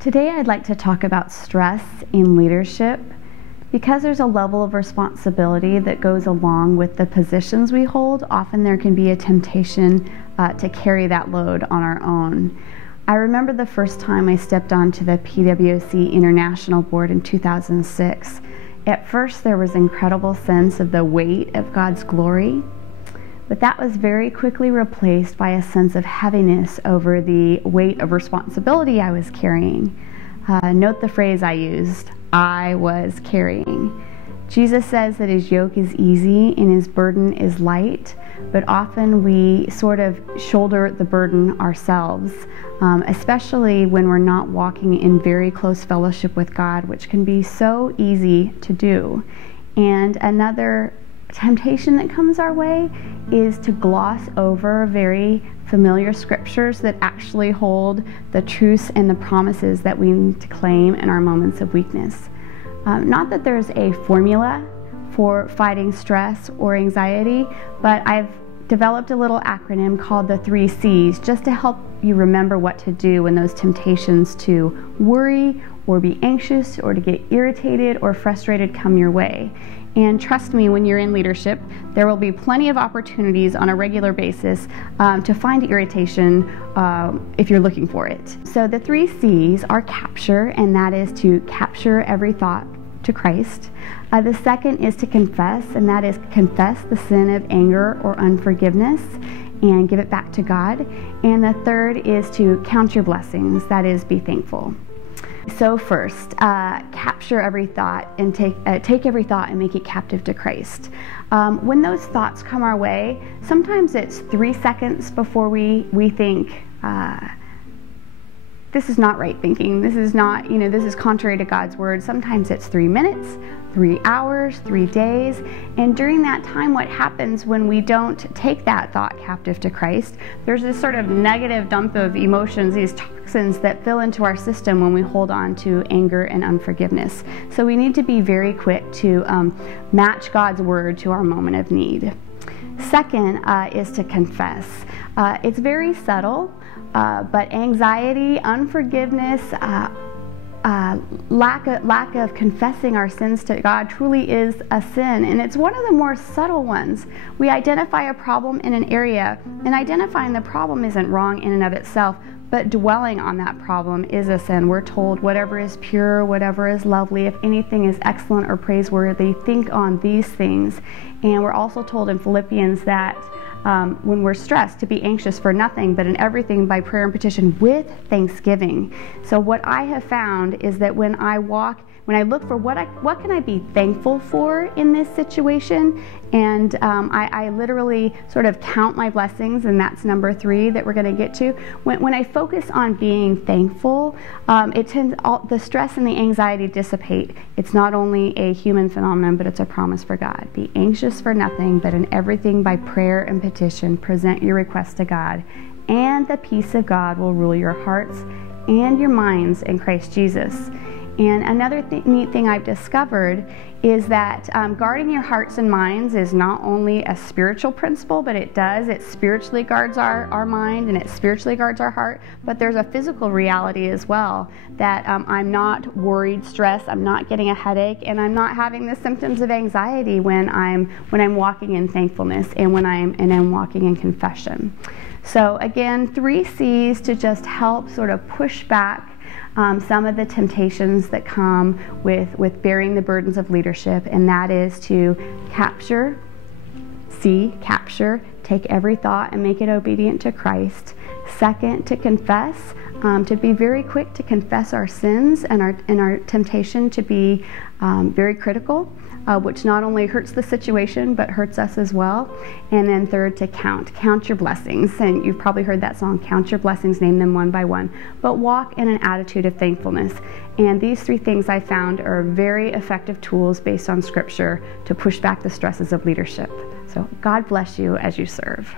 Today I'd like to talk about stress in leadership. Because there's a level of responsibility that goes along with the positions we hold, often there can be a temptation to carry that load on our own. I remember the first time I stepped onto the PWC International Board in 2006. At first there was an incredible sense of the weight of God's glory, but that was very quickly replaced by a sense of heaviness over the weight of responsibility I was carrying. Note the phrase I used, I was carrying. Jesus says that his yoke is easy and his burden is light, but often we sort of shoulder the burden ourselves, especially when we're not walking in very close fellowship with God, which can be so easy to do. And another temptation that comes our way is to gloss over very familiar scriptures that actually hold the truths and the promises that we need to claim in our moments of weakness. Not that there's a formula for fighting stress or anxiety, but I've developed a little acronym called the 3 C's just to help you remember what to do when those temptations to worry or be anxious or to get irritated or frustrated come your way. And trust me, when you're in leadership, there will be plenty of opportunities on a regular basis to find irritation if you're looking for it. So the 3 C's are capture, and that is to capture every thought to Christ. The second is to confess, and that is confess the sin of anger or unforgiveness and give it back to God. And the third is to count your blessings, that is, be thankful. So first, capture every thought and take every thought and make it captive to Christ. When those thoughts come our way, sometimes it's 3 seconds before we think, this is not right thinking, this is not, this is contrary to God's word. Sometimes it's 3 minutes, 3 hours, 3 days, and during that time what happens when we don't take that thought captive to Christ, there's this sort of negative dump of emotions, these toxins that fill into our system when we hold on to anger and unforgiveness. So we need to be very quick to match God's word to our moment of need. Second is to confess. It's very subtle, but anxiety, unforgiveness, lack of confessing our sins to God truly is a sin, and it's one of the more subtle ones. We identify a problem in an area, and identifying the problem isn't wrong in and of itself, but dwelling on that problem is a sin. We're told whatever is pure, whatever is lovely, if anything is excellent or praiseworthy, think on these things. And we're also told in Philippians that when we're stressed, to be anxious for nothing, but in everything by prayer and petition with thanksgiving. So what I have found is that when I look for what can I be thankful for in this situation, and I literally sort of count my blessings, and that's number 3 that we're going to get to. When I focus on being thankful, the stress and the anxiety dissipate. It's not only a human phenomenon, but it's a promise for God. Be anxious for nothing, but in everything by prayer and petition, present your requests to God, and the peace of God will rule your hearts and your minds in Christ Jesus. And another neat thing I've discovered is that guarding your hearts and minds is not only a spiritual principle, but it spiritually guards our mind, and it spiritually guards our heart, but there's a physical reality as well, that I'm not worried, stressed, I'm not getting a headache, and I'm not having the symptoms of anxiety when I'm walking in thankfulness and when I'm walking in confession. So again, 3 C's to just help sort of push back some of the temptations that come with bearing the burdens of leadership, and that is to capture, take every thought and make it obedient to Christ. Second, to confess, to be very quick to confess our sins and our temptation to be very critical, which not only hurts the situation but hurts us as well. And then third, to count your blessings. And you've probably heard that song, count your blessings, name them one by one, but walk in an attitude of thankfulness. And these 3 things I found are very effective tools based on scripture to push back the stresses of leadership. So God bless you as you serve.